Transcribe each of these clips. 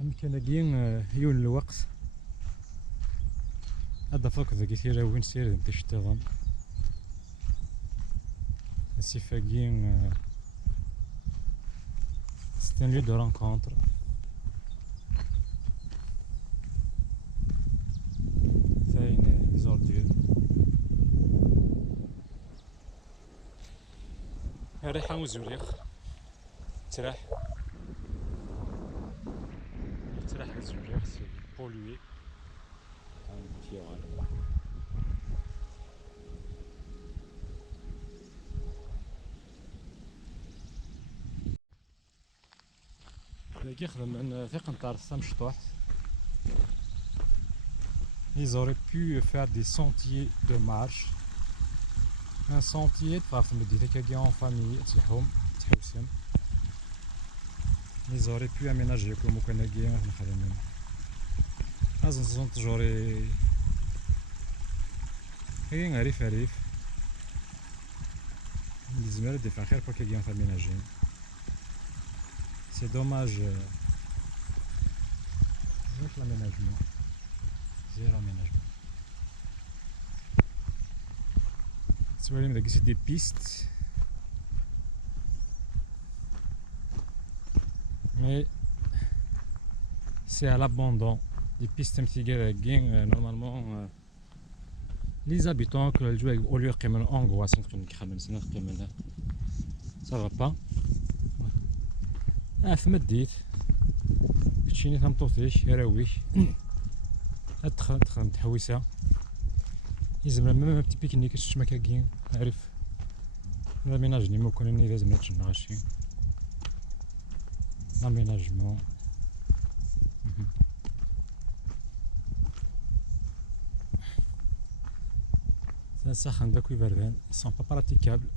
يمكن كاين يون الوقت هذا فوق ذاك يثير وين سير انت شتغل السيفاكين c'est un lieu de rencontre. ثاين لي زوردور الريحة مزوليخ تراح الزوليخ سي بولوي يخدم من ثقن تاع الرسام شطوح. Ils auraient pu faire des sentiers de marche. Un sentier تعرف تمدي هكاكيا en famille تلحهم تحوسهم. Ils auraient pu aménager comme كان كاين نخدمين. أظن زون تجوري كاين ريف لازم يردي في خير كل كاين aménagé. C'est dommage. L'aménagement. Zéro aménagement. C'est des pistes. Mais c'est à l'abandon. Des pistes un petit peu normalement les habitants que le jouent au lieu de angoisse ça va pas. مديت كتشيني ثمطوطيش راويش ادخل تحويسه يزمر ميم بتي بيكنيك كتشما كاين عارف لاميناجمون ممكن اني لازم نتجمع شي لاميناجمون ساخن داك ويبردان سون با براتيكابل.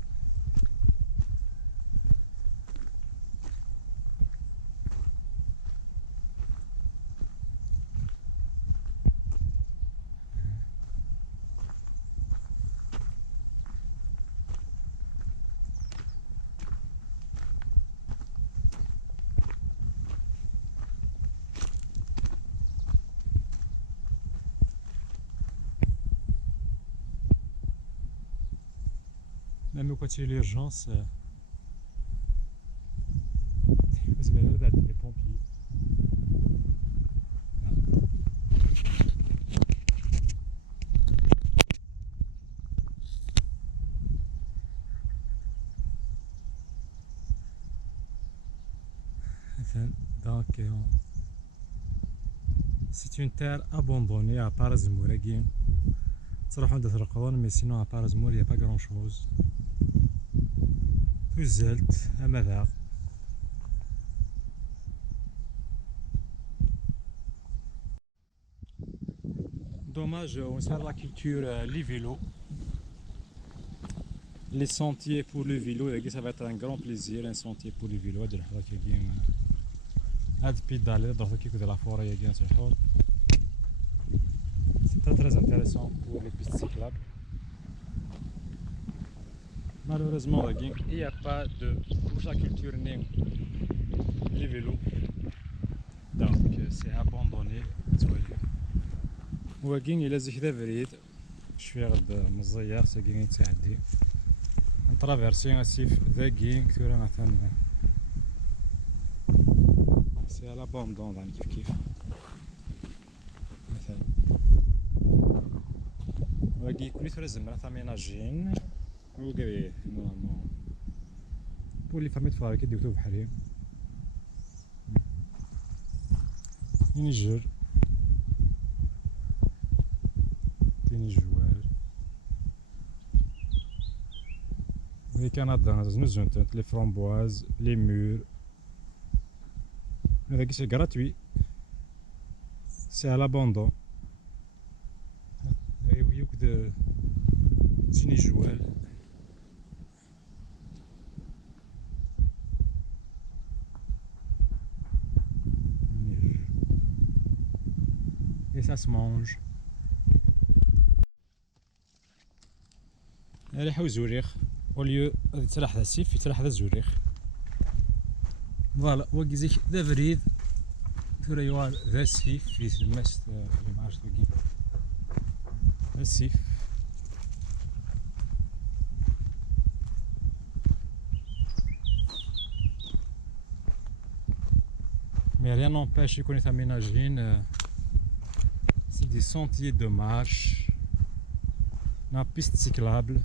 Même quand il y a l'urgence, vous avez l'air des pompiers. Donc, c'est une terre abandonnée à part Zemmour. Mais sinon à part Zemmour il n'y a pas grand chose. Puzelt, Amadar. Dommage, on sert la culture, les vélos. Les sentiers pour le vélo, ça va être un grand plaisir, un sentier pour le vélo. C'est très intéressant pour les pistes cyclables. Malheureusement, il n'y a pas de pour la culture les vélos. Donc c'est abandonné. وكاين إلا زيد بريد شويه غد مزير ساكين يتعدي نترافيرسي السيف ذاكين كثيرا مثلا سي على لابوندون يعني كيف مثلا وكاين كل ثلاث زمرات اميناجين وكاين نورمالمون بور لي فامي تفارك يديو بحالي ينجر جوال les Canadiens, les framboises, les mûres. C'est gratuit, c'est à l'abandon. Il y a beaucoup de joual. Et ça se mange. ريحة وزوريخ وليو يتراح ذا السيف يتراح ذا الزوريخ فوالا وكيزيك ذا بريد ثورة يوال ذا السيف في سمست في معاش تقين ذا السيف. Mais rien n'empêche qu'on est aménagé, c'est des sentiers de marche, une piste cyclable.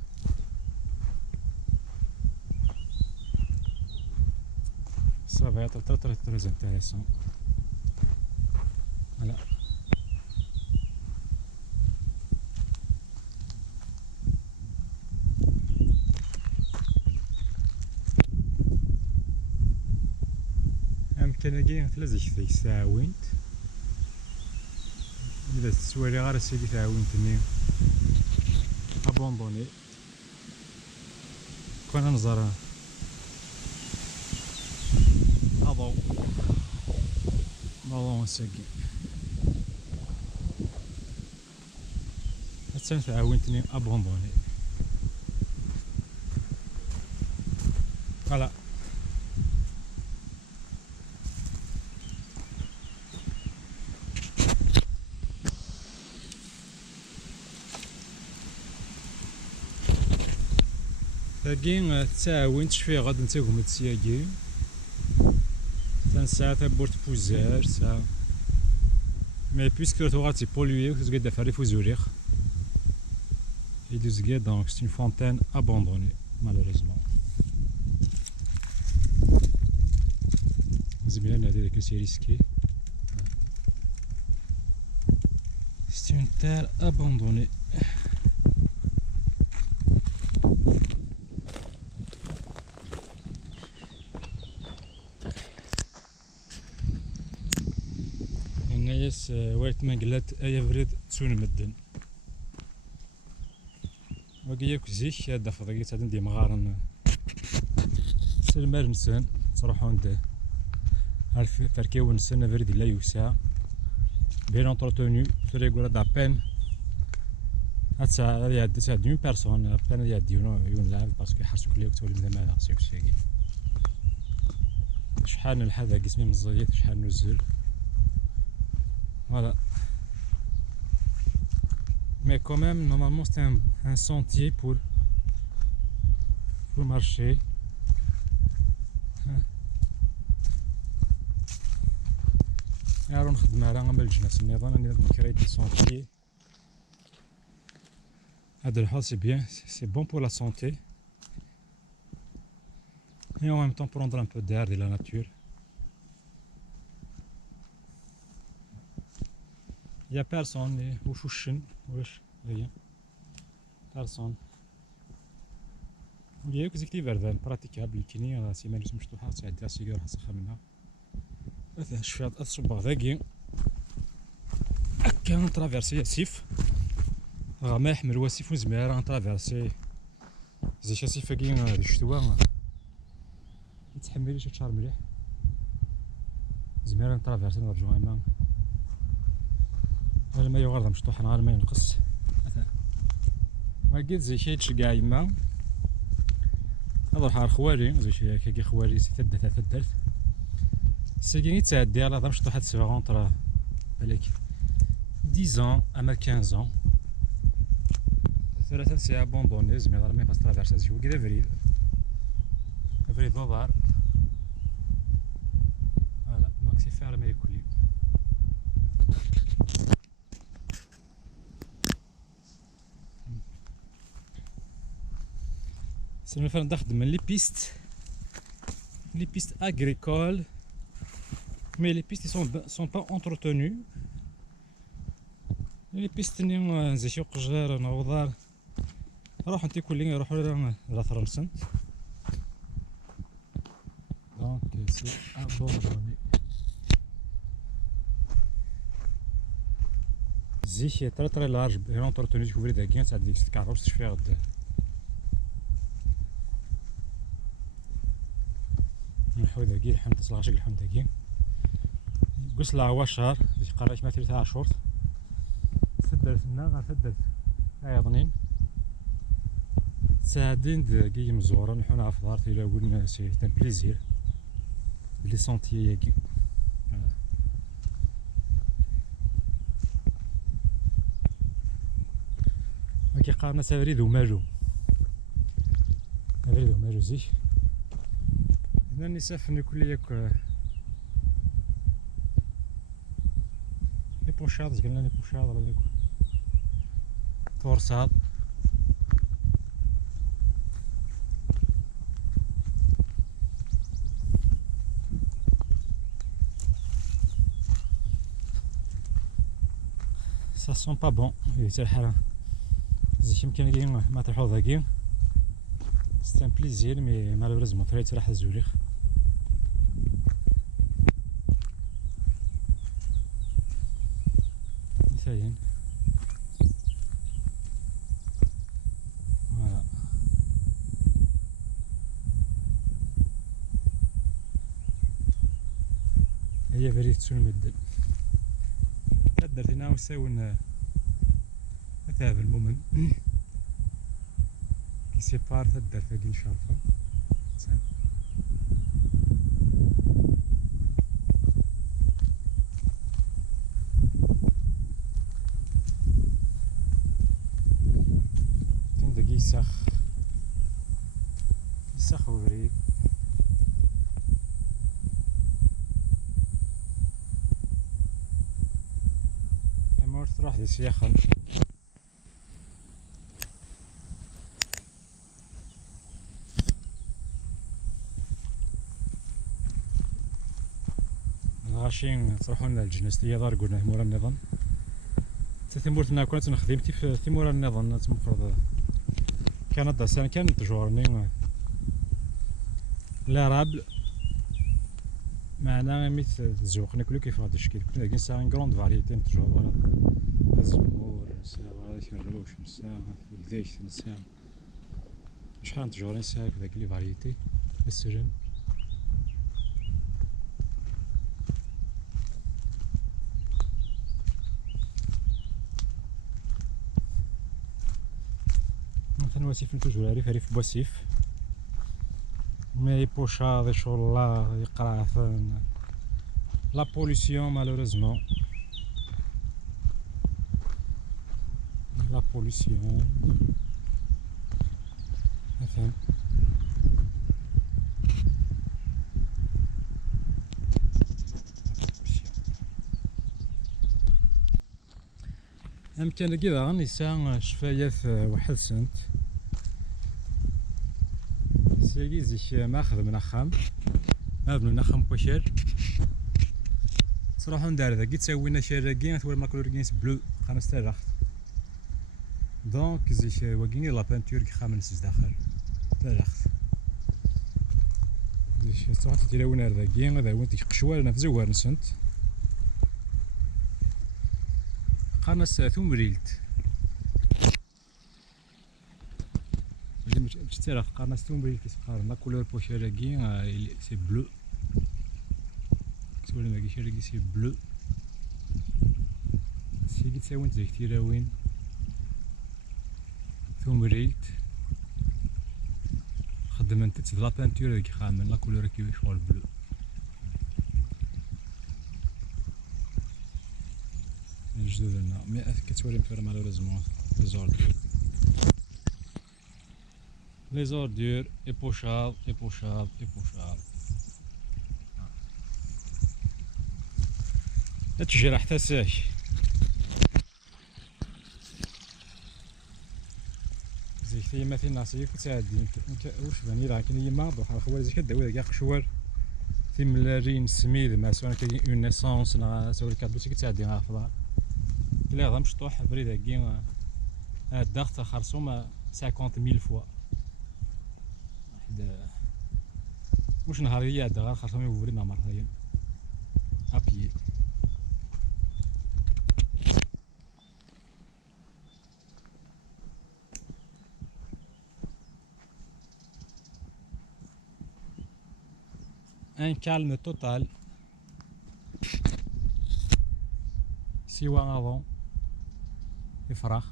Ça va être très très très intéressant. Voilà. أمكن تلزج فيك تعاونت إلا تسوالي غير سيدي تعاونتني أبوندوني كنا نزرع هذا بالون ساكي حتى تعاونتني أبوندوني. فوالا. تاكي تعاونت شفيه غاد نتاكم تسياكي تنسى تبورت بوزار سا مي بويسك غادي بولوي وتزقد فاري فوزوريخ يدوزكي دونك سي اون فونتين ابوندوني مالوريزمون. زميلنا هادي داك سي ريسكي سي اون تير ابوندوني. الناس وارت ما قلات ايا فريد تسون مدن وكياك زيك هاد فضاكي تاع دي مغارن سلمار نسن تروحو عنده عارف فركيو نسن فريد لا يوسع بين انتروتوني فري يقول دا بين هاد يعدي تاع دون بيرسون بين يعدي يون لعب باسكو يحرسو كل وقت ولا ماذا خصو يكسيكي شحال الحذا قسمي مزيت شحال نزل. Voilà. Mais quand même, normalement, c'est un sentier pour marcher. Alors, on va faire un petit peu de créer des sentiers. C'est bien, c'est bon pour la santé. Et en même temps, prendre un peu d'air de la nature. Il y a personne, personne. Il y a des activités praticables qui sont مفتوحة تعدي السيجار حسخة منها. مثلا شفيع الصباغ ذاكي هكا نترافيرسي سيف راه ما يحمل واسيف وزميرة نترافيرسي زي شاسيف كي هادي الشتوى متحمليش هاد مليح زميرة نترافيرسي نرجعو هنا الماء يغرد مشطوح نهار ما ينقص مثلا وقيت زي شي تشقع يما نروح على خوالي زي شي كي خوالي تدرت سيكيني تعدي على هضره مشطوحة تسبع اونطرا بالك 10 اما 15 ثلاثة ساعة بوندوني زعما ما يبقاش ترافيرسا شي وكذا فريد بابار فوالا ماكسي فيغ ما يكولي. C'est faire d'armes les pistes agricoles, mais les pistes sont pas entretenues. Les pistes نيم زي شي قجار نوضار راح انت كلين يروحوا لا فرنسا دونك سي ابوندوني زي شي تري لارج بيان entretenu تكوفري داكين تاع ديك الكاروس تشفي غد نحو ذاكي الحمد تصلح شكل الحمد ذاكي قص لا هو شهر قراش ما 3 اشهر فدرت لنا غير فدرت ايضنين ساعدين داكي مزورة نحو نعرف دارت الى قلنا سي تان بليزير لي سونتيي ياكي قارنا أبريد ومالو، أبريد ومالو زيك. هنا نسافر كل ياك لي بوشاط، قلنا لي بوشاط ولا ديك تورصاد. سا سون با بون حتى الحال زيك يمكن كاين ما تروحو ذاكي. سي ان بليزير مي مالوريزمون تريت راح الزوليخ. مثاين فوالا هي بريد تسون مدل درتينا وساون مثاب المؤمن كي سيبار تدار فاقي شارفة زين. تندق يسخ وبريد امور تروح دي سياخن. غاشين تروحون للجنستية دار قلنا مورا النظام تثمورتنا كنا تنخدمتي في ثمورا النظام تمفرض كندا سنة كانت تجورني لا رابل معنا ميت تزوقني كلو كيف غادي الشكل كنا داكين ساعة كروند فاريتي نتجور الزمور نساء الروش نساء الكديش نساء شحال نتجور نساء داك لي فاريتي السجن. مثلا وسيف نتوجور عريف بوسيف مي بوشاض شغل يقراثن لا بوليسيون مالوريزمون لا بوليسيون مثلا أمكن كذا نساء شفايات واحد سنت سيري زيك ماخذ من أخام ماخذ من أخام بوشير تروحو ندار ذاكي تساوينا شراكين ثوال ماكلوركينس بلو 5000 دونك زيك واكيني لا بانتور كي خامن داخل تلاخت زيك تروح تتلاونا ذاكي هذا هو انت قشوار في زوار نسنت قناص ثوم ريلت باش تعرف قناص ثوم ريلت تقارن لا كولور بوشيراكي سي بلو تقول ما كيش راكي سي بلو سي تساوي زيك تيراوين ثوم ريلت خدم انت تزيد لا بانتور كي خامن لا كولور كي شغل بلو جدود هنا مي كتوري مفير مالوريزمون لي زوردور ايبوشال لا تجرح حتى ساك زيك تي مثلا ناصيف تعدي واش باني راه كاين يما بحال خوالي زيك كداوي كاع قشوار تيملارين سميد ما سواء كاين اون نيسونس نا سواء كادوسي كتعدي غا فضا إلا غدا مشطوح بريد هاكي الضغط خرصوم 50000 فوا واحد واش نهار هي هدا غا خرصوم يورينا مرتين ابيي. ان كالم توتال سوا افون يفرح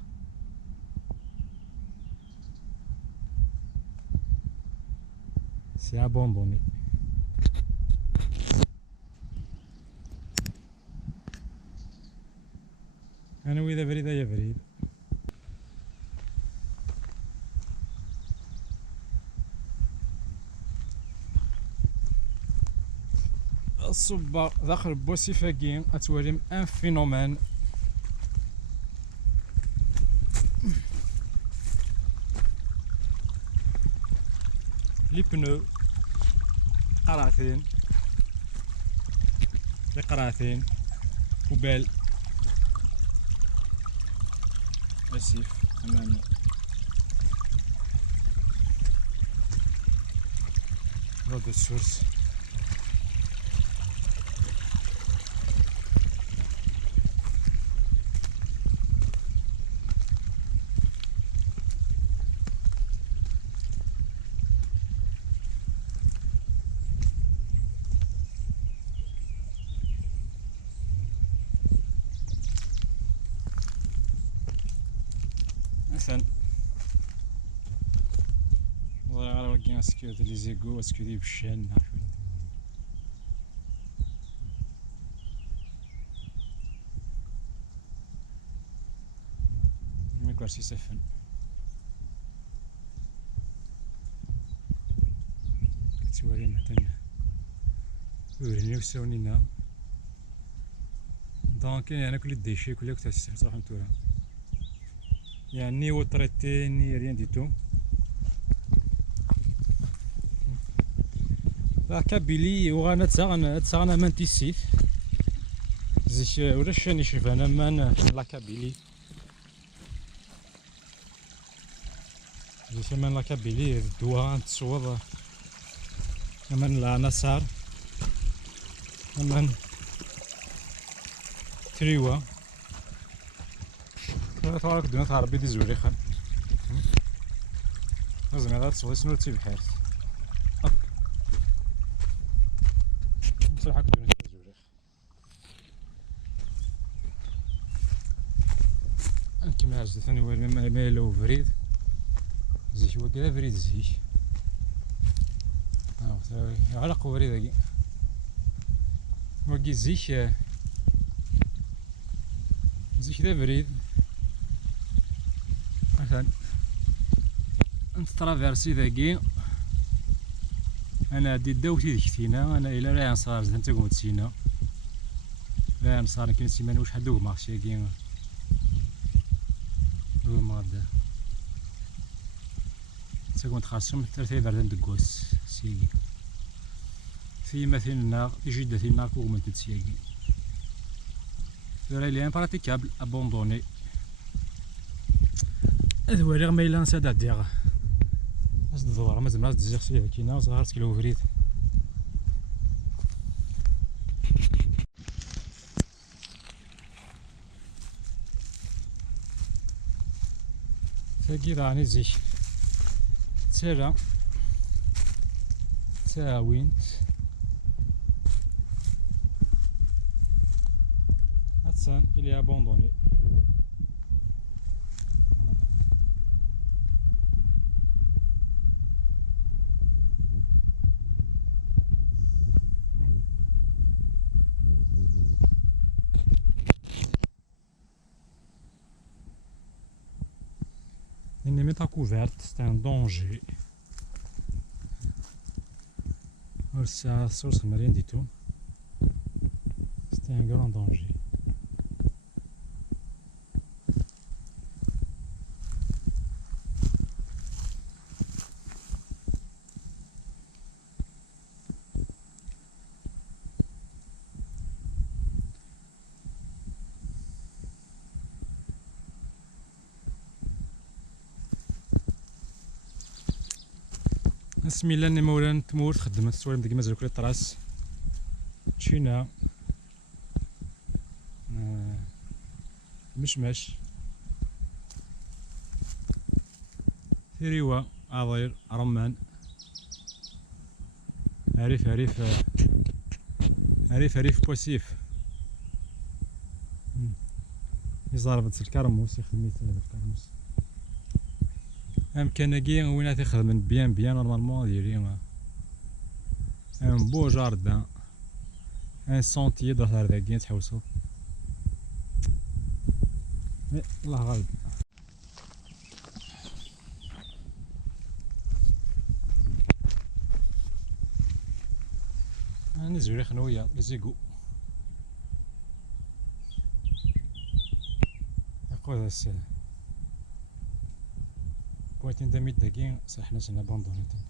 سي ابوندوني. انا واذا بريد يا بريد الصبة داخل بوسيفاكي اتوريم ان فينومين. لي بنو قراثين، لي قراثين وبال اسيف امامي. هذا السورس مثلا والله غير وكي اسكيو لي زيغو اسكيو دي بشان نعرفو مي كرسي سفن كتوري مثلا وريني وساونينا دونك يعني كل ديشي كل وقت صراحه نتورا يعني ني تريتي ني ريان دي تو. كابيلي وغانا تساغنا مان تيسيت زيش ولا شاني شفانا مان لا كابيلي زيش مان لا كابيلي الدوا تصوض مان لا نصار مان تريوا تبارك دونا تاع ربي دي زوريخا لازم هذا تصوض شنو تي بحال بصراحة كدونا تاع زوريخ كيما عزت ثاني ما لو فريد زيش هو كذا فريد زيش علق فريد هاكي وكي زيش ذا فريد مثلا انت ترافيرسي ذاكي انا دي داوتي ديكتينا انا الى لا نصار زين تقوم تسينا لا نصار كاين سيمانه واش حد دوك مارشي كاين هو ماد تقوم تخاصم ثلاثه بردان دكوس سيكي في مثلنا جدة النار كوغ تتسياكي لي امبراتيكابل ابوندوني هذا هو ما الا نسى ديغ اش الدوار ما زعما تزيغ شي كينا صغار كيلو فريد ساكي راني زيش تسرا تاوينت هاتسان الي ابوندوني Ne mettre couverte, c'est un danger. Ça source rien du tout. C'est un grand danger. اسمي الله مولانا تمور خدمت الصوالم ديك مازال كل طراس تشينا مشمش ثريوة عظير رمان عريف بوسيف يزربت الكرموس يخدميت هذا الكرموس امكانكي وين تخدم بيان نورمالمون ديري ان بو جاردان ان سونتيي ظهر ذاكي تحوسو الله غالب. أنا زوري خنويا لزيقو يقول السلام بويتين دامي داكين صح ناس نابوندونيتين